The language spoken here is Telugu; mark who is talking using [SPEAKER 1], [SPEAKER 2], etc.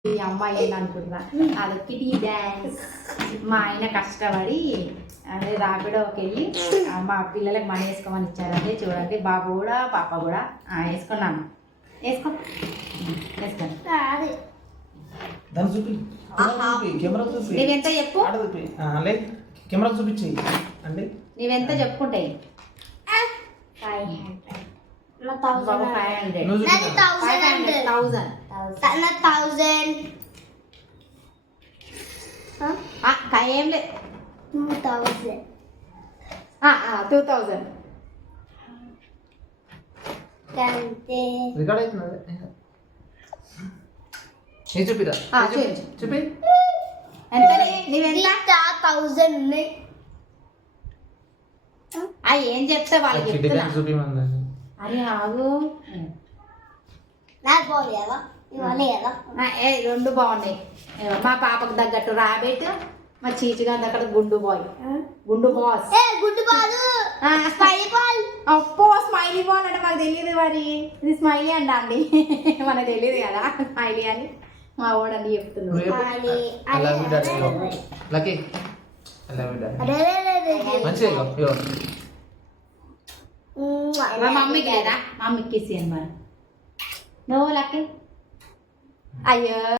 [SPEAKER 1] ఈ అమ్మాయి అని అనుకుంటున్నా. అది కిటీ డ్యాన్స్. మా ఆయన కష్టపడి అదే రాపిడోకి వెళ్ళి మా పిల్లలకి మనీ వేసుకోమని ఇచ్చారంటే చూడండి. బాబు కూడా పాప కూడా వేసుకున్నాను. వేసుకో వేసుకోండి. నీవెంత చెప్పు,
[SPEAKER 2] కెమెరా చూపించి అండి.
[SPEAKER 1] నీవెంత చెప్పుకుంటాయి? 500 ఏం లేదు, 2000
[SPEAKER 2] రికార్డ్ అవుతుంది. చూపిరా చూపి.
[SPEAKER 1] ఎంత నీవెంత? 1000 ఉన్నాయి. ఏం చెప్తా వాళ్ళకి చెప్తున్నా. అరే ఆగు, రెండు బాగున్నాయి. మా పాపకు తగ్గట్టు రాబెట్, మా చీచిగా దగ్గర గుండు బాయ్, గుండు బాస్, అప్పో స్మైలీ బాల్ అంటే మాకు తెలియదు. మరి ఇది స్మైలీ అంట అండి, మనకు తెలియదు కదా స్మైలీ అని. మా ఓడండి చెప్తున్నాడు. మా మమ్మీకి లేదా? మమ్మీకి ఇసి అని మరి నువ్వు లక్కీ. అయ్యో